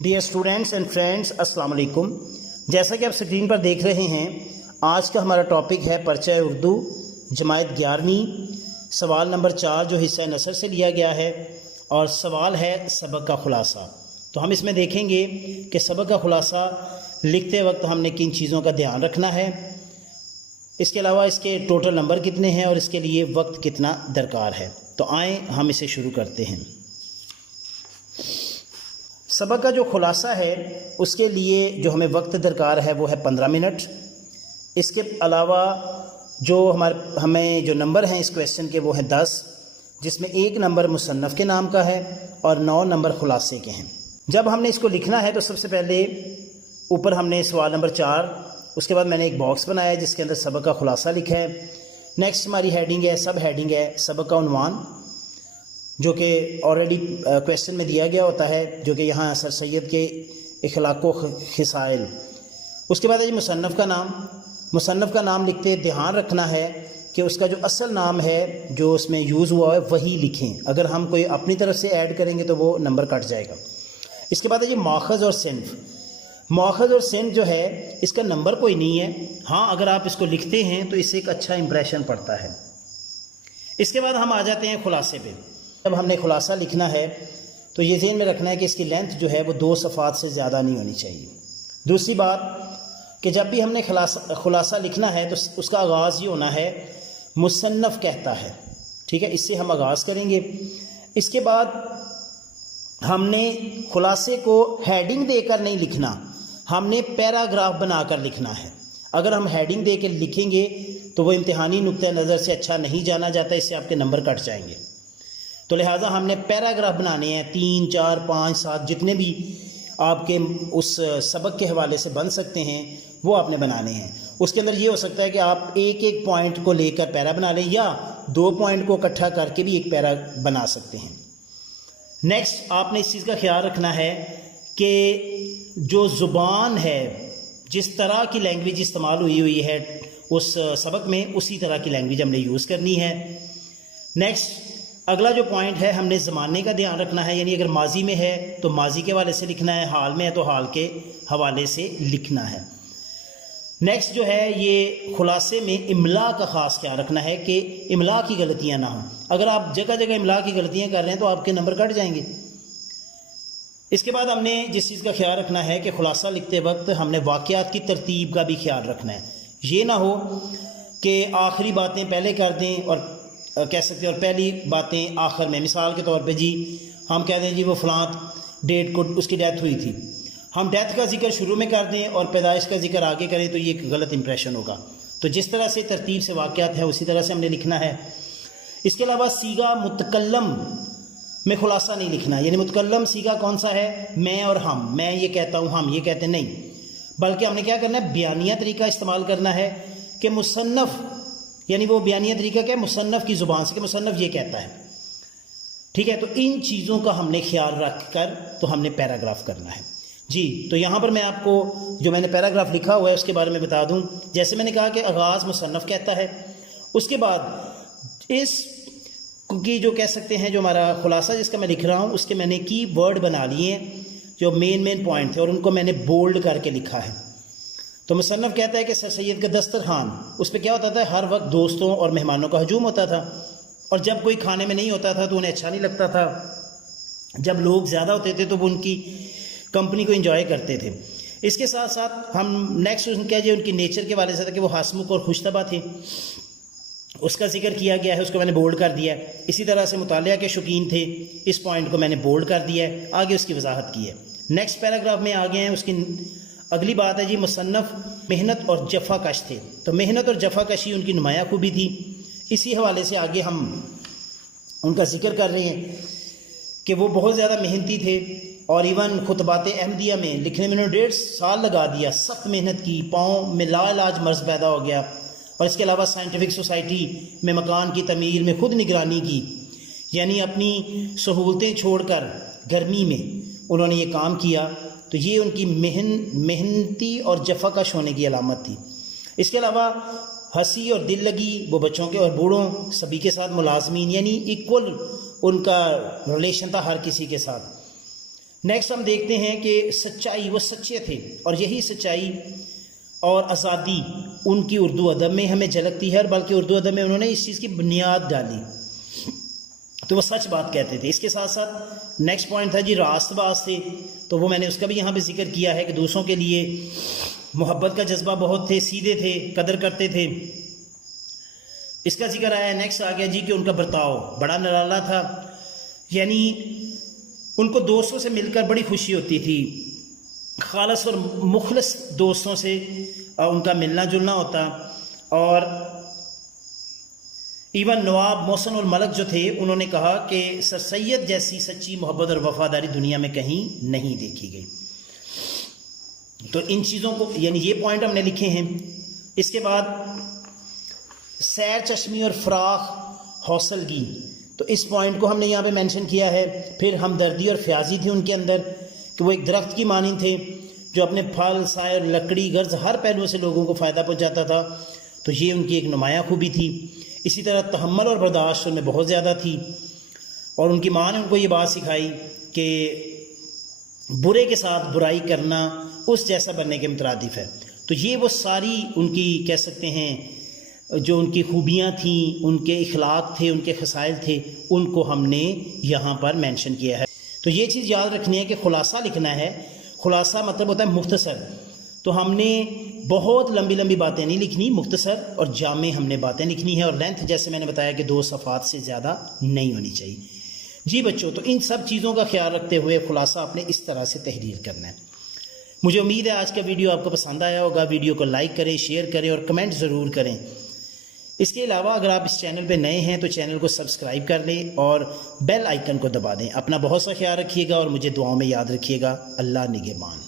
Dear students and friends, السلام علیکم۔ جیسا کہ آپ اسکرین پر دیکھ رہے ہیں، آج کا ہمارا ٹاپک ہے پرچہ اردو جماعت 11ویں، سوال نمبر 4 جو حصہ نثر سے لیا گیا ہے، اور سوال ہے سبق کا خلاصہ۔ تو ہم اس میں دیکھیں گے کہ سبق کا خلاصہ لکھتے وقت ہم نے کن چیزوں کا دھیان رکھنا ہے، اس کے علاوہ اس کے ٹوٹل نمبر کتنے ہیں اور اس کے لیے وقت کتنا درکار ہے۔ تو آئیں ہم اسے شروع کرتے ہیں۔ سبق کا جو خلاصہ ہے اس کے لیے جو ہمیں وقت درکار ہے وہ ہے 15 منٹ۔ اس کے علاوہ جو ہمیں جو نمبر ہیں اس کویسچن کے وہ ہیں 10، جس میں 1 نمبر مصنف کے نام کا ہے اور 9 نمبر خلاصے کے ہیں۔ جب ہم نے اس کو لکھنا ہے تو سب سے پہلے اوپر ہم نے سوال نمبر 4، اس کے بعد میں نے ایک باکس بنایا ہے جس کے اندر سبق کا خلاصہ لکھا ہے۔ نیکسٹ ہماری ہیڈنگ ہے، سب ہیڈنگ ہے سبق کا عنوان، جو کہ آلریڈی کویسچن میں دیا گیا ہوتا ہے، جو کہ یہاں سر سید کے اخلاق و خصائل۔ اس کے بعد ہے جی مصنف کا نام۔ مصنف کا نام لکھتے دھیان رکھنا ہے کہ اس کا جو اصل نام ہے جو اس میں یوز ہوا ہے وہی لکھیں، اگر ہم کوئی اپنی طرف سے ایڈ کریں گے تو وہ نمبر کٹ جائے گا۔ اس کے بعد ہے جی ماخذ اور صنف۔ ماخذ اور صنف جو ہے اس کا نمبر کوئی نہیں ہے، ہاں اگر آپ اس کو لکھتے ہیں تو اس سے ایک اچھا امپریشن پڑتا ہے۔ اس کے بعد ہم آ جاتے ہیں خلاصے پہ۔ جب ہم نے خلاصہ لکھنا ہے تو یہ ذہن میں رکھنا ہے کہ اس کی لینتھ جو ہے وہ 2 صفحات سے زیادہ نہیں ہونی چاہیے۔ دوسری بات کہ جب بھی ہم نے خلاصہ لکھنا ہے تو اس کا آغاز یہ ہونا ہے مصنف کہتا ہے، ٹھیک ہے، اس سے ہم آغاز کریں گے۔ اس کے بعد ہم نے خلاصے کو ہیڈنگ دے کر نہیں لکھنا، ہم نے پیراگراف بنا کر لکھنا ہے۔ اگر ہم ہیڈنگ دے کے لکھیں گے تو وہ امتحانی نقطہ نظر سے اچھا نہیں جانا جاتا، اس سے آپ کے نمبر کٹ جائیں گے۔ تو لہٰذا ہم نے پیراگراف بنانے ہیں، 3، 4، 5، 7 جتنے بھی آپ کے اس سبق کے حوالے سے بن سکتے ہیں وہ آپ نے بنانے ہیں۔ اس کے اندر یہ ہو سکتا ہے کہ آپ ایک پوائنٹ کو لے کر پیرا بنا لیں، یا 2 پوائنٹ کو اکٹھا کر کے بھی ایک پیرا بنا سکتے ہیں۔ نیکسٹ آپ نے اس چیز کا خیال رکھنا ہے کہ جو زبان ہے، جس طرح کی لینگویج استعمال ہوئی ہے اس سبق میں، اسی طرح کی لینگویج ہم نے یوز کرنی ہے۔ نیکسٹ اگلا جو پوائنٹ ہے، ہم نے زمانے کا دھیان رکھنا ہے، یعنی اگر ماضی میں ہے تو ماضی کے حوالے سے لکھنا ہے، حال میں ہے تو حال کے حوالے سے لکھنا ہے۔ نیکسٹ جو ہے یہ خلاصے میں املا کا خاص خیال رکھنا ہے کہ املا کی غلطیاں نہ ہوں۔ اگر آپ جگہ جگہ املا کی غلطیاں کر رہے ہیں تو آپ کے نمبر کٹ جائیں گے۔ اس کے بعد ہم نے جس چیز کا خیال رکھنا ہے کہ خلاصہ لکھتے وقت ہم نے واقعات کی ترتیب کا بھی خیال رکھنا ہے۔ یہ نہ ہو کہ آخری باتیں پہلے کر دیں اور کہہ سکتے ہیں اور پہلی باتیں آخر میں۔ مثال کے طور پہ جی ہم کہہ دیں جی وہ فلاں ڈیٹ کو اس کی ڈیتھ ہوئی تھی، ہم ڈیتھ کا ذکر شروع میں کر دیں اور پیدائش کا ذکر آگے کریں تو یہ ایک غلط امپریشن ہوگا۔ تو جس طرح سے ترتیب سے واقعات ہے اسی طرح سے ہم نے لکھنا ہے۔ اس کے علاوہ صیغہ متکلم میں خلاصہ نہیں لکھنا، یعنی متکلم صیغہ کون سا ہے؟ میں اور ہم، میں یہ کہتا ہوں ہم یہ کہتے نہیں، بلکہ ہم نے کیا کرنا ہے؟ بیانیہ طریقہ استعمال کرنا ہے کہ مصنف، یعنی وہ بیانیہ طریقہ کیا ہے؟ مصنف کی زبان سے، کہ مصنف یہ کہتا ہے، ٹھیک ہے۔ تو ان چیزوں کا ہم نے خیال رکھ کر تو ہم نے پیراگراف کرنا ہے جی۔ تو یہاں پر میں آپ کو جو میں نے پیراگراف لکھا ہوا ہے اس کے بارے میں بتا دوں۔ جیسے میں نے کہا کہ آغاز مصنف کہتا ہے، اس کے بعد اس کی جو کہہ سکتے ہیں جو ہمارا خلاصہ جس کا میں لکھ رہا ہوں اس کے میں نے کی ورڈ بنا لیے ہیں جو مین پوائنٹ تھے، اور ان کو میں نے بولڈ کر کے لکھا ہے۔ تو مصنف کہتا ہے کہ سر سید کا دسترخوان، اس پہ کیا ہوتا تھا؟ ہر وقت دوستوں اور مہمانوں کا ہجوم ہوتا تھا، اور جب کوئی کھانے میں نہیں ہوتا تھا تو انہیں اچھا نہیں لگتا تھا، جب لوگ زیادہ ہوتے تھے تو وہ ان کی کمپنی کو انجوائے کرتے تھے۔ اس کے ساتھ ساتھ ہم نیکسٹ ان کیا جی ان کی نیچر کے بارے سے تھا کہ وہ ہسمکھ اور خوش طبع تھے، اس کا ذکر کیا گیا ہے، اس کو میں نے بولڈ کر دیا ہے۔ اسی طرح سے مطالعہ کے شوقین تھے، اس پوائنٹ کو میں نے بولڈ کر دیا ہے، آگے اس کی وضاحت کی ہے۔ نیکسٹ پیراگراف میں آگے ہیں، اس کی اگلی بات ہے جی مصنف محنت اور جفا کش تھے، تو محنت اور جفا کشی ان کی نمایاں خوبی تھی۔ اسی حوالے سے آگے ہم ان کا ذکر کر رہے ہیں کہ وہ بہت زیادہ محنتی تھے، اور ایون خطبات احمدیہ میں لکھنے میں انہوں نے 1.5 سال لگا دیا، سخت محنت کی، پاؤں میں لا علاج مرض پیدا ہو گیا، اور اس کے علاوہ سائنٹیفک سوسائٹی میں مکان کی تعمیر میں خود نگرانی کی، یعنی اپنی سہولتیں چھوڑ کر گرمی میں انہوں نے یہ کام کیا۔ تو یہ ان کی محنتی اور جفا کش ہونے کی علامت تھی۔ اس کے علاوہ ہنسی اور دل لگی وہ بچوں کے اور بوڑھوں سبھی کے ساتھ، ملازمین یعنی ایکول ان کا ریلیشن تھا ہر کسی کے ساتھ۔ نیکسٹ ہم دیکھتے ہیں کہ سچائی، وہ سچے تھے، اور یہی سچائی اور آزادی ان کی اردو ادب میں ہمیں جھلکتی ہے، اور بلکہ اردو ادب میں انہوں نے اس چیز کی بنیاد ڈالی، تو وہ سچ بات کہتے تھے۔ اس کے ساتھ ساتھ نیکسٹ پوائنٹ تھا جی راست باز تھے، تو وہ میں نے اس کا بھی یہاں پہ ذکر کیا ہے کہ دوسروں کے لیے محبت کا جذبہ بہت تھے، سیدھے تھے، قدر کرتے تھے۔ اس کا ذکر آیا، نیکسٹ آ گیا جی کہ ان کا برتاؤ بڑا نرالا تھا، یعنی ان کو دوستوں سے مل کر بڑی خوشی ہوتی تھی، خالص اور مخلص دوستوں سے ان کا ملنا جلنا ہوتا، اور ایون نواب محسن الملک جو تھے انہوں نے کہا کہ سر سید جیسی سچی محبت اور وفاداری دنیا میں کہیں نہیں دیکھی گئی۔ تو ان چیزوں کو، یعنی یہ پوائنٹ ہم نے لکھے ہیں۔ اس کے بعد سیر چشمی اور فراخ حوصلگی، تو اس پوائنٹ کو ہم نے یہاں پہ مینشن کیا ہے۔ پھر ہمدردی اور فیاضی تھی ان کے اندر، کہ وہ ایک درخت کی مانند تھے جو اپنے پھل، سائر، لکڑی، غرض ہر پہلو سے لوگوں کو فائدہ پہنچاتا تھا، تو یہ ان کی ایک نمایاں خوبی تھی۔ اسی طرح تحمل اور برداشت ان میں بہت زیادہ تھی، اور ان کی ماں نے ان کو یہ بات سکھائی کہ برے کے ساتھ برائی کرنا اس جیسا بننے کے مترادف ہے۔ تو یہ وہ ساری ان کی کہہ سکتے ہیں جو ان کی خوبیاں تھیں، ان کے اخلاق تھے، ان کے خصائل تھے، ان کو ہم نے یہاں پر مینشن کیا ہے۔ تو یہ چیز یاد رکھنی ہے کہ خلاصہ لکھنا ہے۔ خلاصہ مطلب ہوتا ہے مختصر، تو ہم نے بہت لمبی لمبی باتیں نہیں لکھنی، مختصر اور جامع ہم نے باتیں لکھنی ہے، اور لینتھ جیسے میں نے بتایا کہ 2 صفحات سے زیادہ نہیں ہونی چاہیے۔ جی بچوں، تو ان سب چیزوں کا خیال رکھتے ہوئے خلاصہ آپ نے اس طرح سے تحریر کرنا ہے۔ مجھے امید ہے آج کا ویڈیو آپ کو پسند آیا ہوگا۔ ویڈیو کو لائک کریں، شیئر کریں اور کمنٹ ضرور کریں۔ اس کے علاوہ اگر آپ اس چینل پہ نئے ہیں تو چینل کو سبسکرائب کر لیں اور بیل آئیکن کو دبا دیں۔ اپنا بہت سا خیال رکھیے گا اور مجھے دعاؤں میں یاد رکھیے گا۔ اللہ نگہبان۔